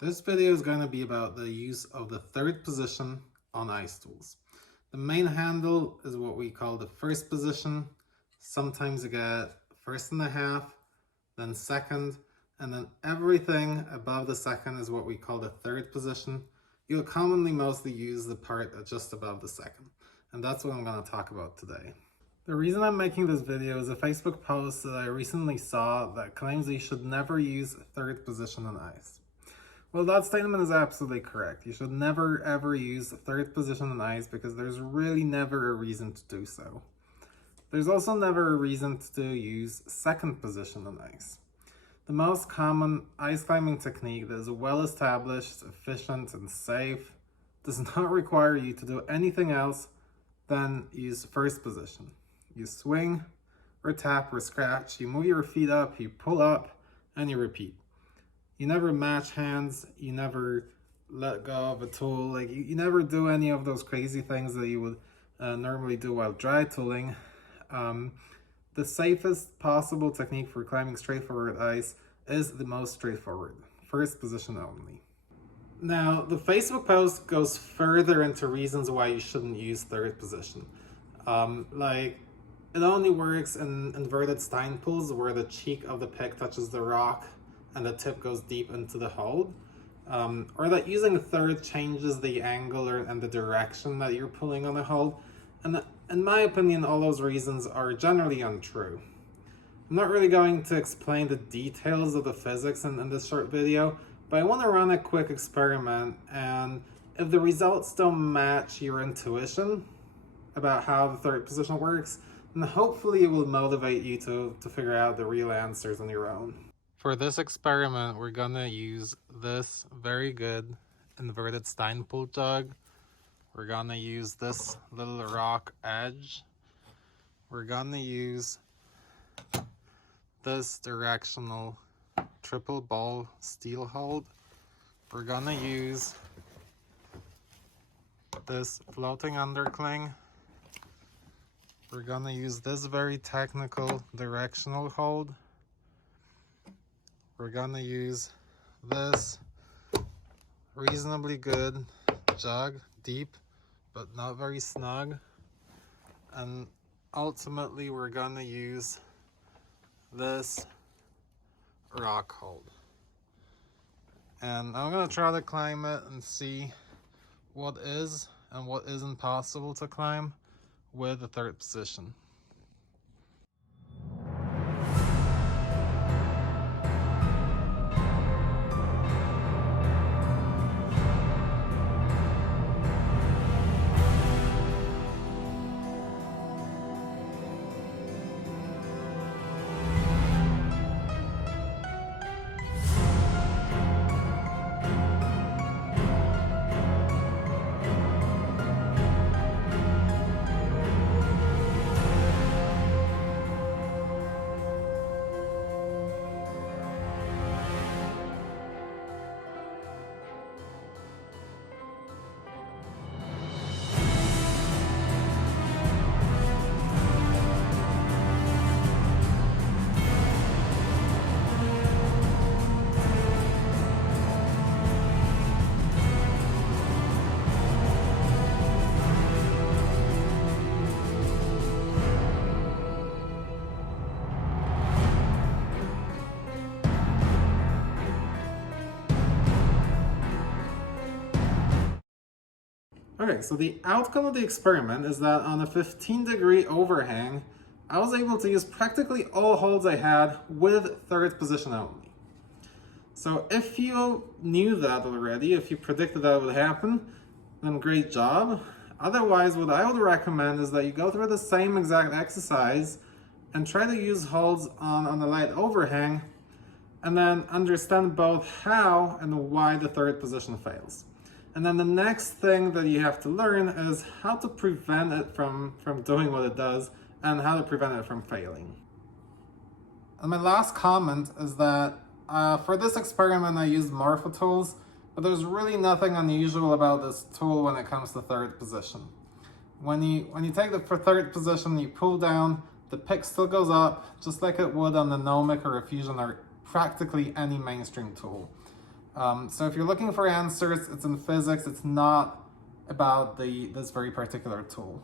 This video is going to be about the use of the third position on ice tools. The main handle is what we call the first position. Sometimes you get first and a half, then second, and then everything above the second is what we call the third position. You'll commonly mostly use the part just above the second, and that's what I'm going to talk about today. The reason I'm making this video is a Facebook post that I recently saw that claims you should never use third position on ice. Well, that statement is absolutely correct. You should never ever use third position on ice because there's really never a reason to do so. There's also never a reason to use second position on ice. The most common ice climbing technique that is well established, efficient, and safe does not require you to do anything else than use first position. You swing, or tap, or scratch, you move your feet up, you pull up, and you repeat. You never match hands, you never let go of a tool, like you never do any of those crazy things that you would normally do while dry tooling. The safest possible technique for climbing straightforward ice is the most straightforward, first position only. Now, the Facebook post goes further into reasons why you shouldn't use third position. Like, it only works in inverted Stein pulls where the cheek of the pick touches the rock and the tip goes deep into the hold. Or that using a third changes the angle and the direction that you're pulling on the hold. And in my opinion, all those reasons are generally untrue. I'm not really going to explain the details of the physics in this short video, but I want to run a quick experiment, and if the results don't match your intuition about how the third position works, then hopefully it will motivate you to figure out the real answers on your own. For this experiment, we're gonna use this very good inverted Stein pull jug. We're gonna use this little rock edge. We're gonna use this directional triple ball steel hold. We're gonna use this floating undercling. We're gonna use this very technical directional hold. We're gonna use this reasonably good jug, deep but not very snug, and ultimately we're gonna use this rock hold. And I'm gonna try to climb it and see what is and what isn't possible to climb with the third position. Okay, so the outcome of the experiment is that on a 15-degree overhang, I was able to use practically all holds I had with third position only. So if you knew that already, if you predicted that would happen, then great job. Otherwise, what I would recommend is that you go through the same exact exercise and try to use holds on a light overhang, and then understand both how and why the third position fails. And then the next thing that you have to learn is how to prevent it from doing what it does and how to prevent it from failing. And my last comment is that for this experiment I used Morpho tools, but there's really nothing unusual about this tool when it comes to third position. When you take the third position, you pull down, the pick still goes up, just like it would on the Nomic or a Fusion or practically any mainstream tool. So if you're looking for answers, it's in physics, it's not about this very particular tool.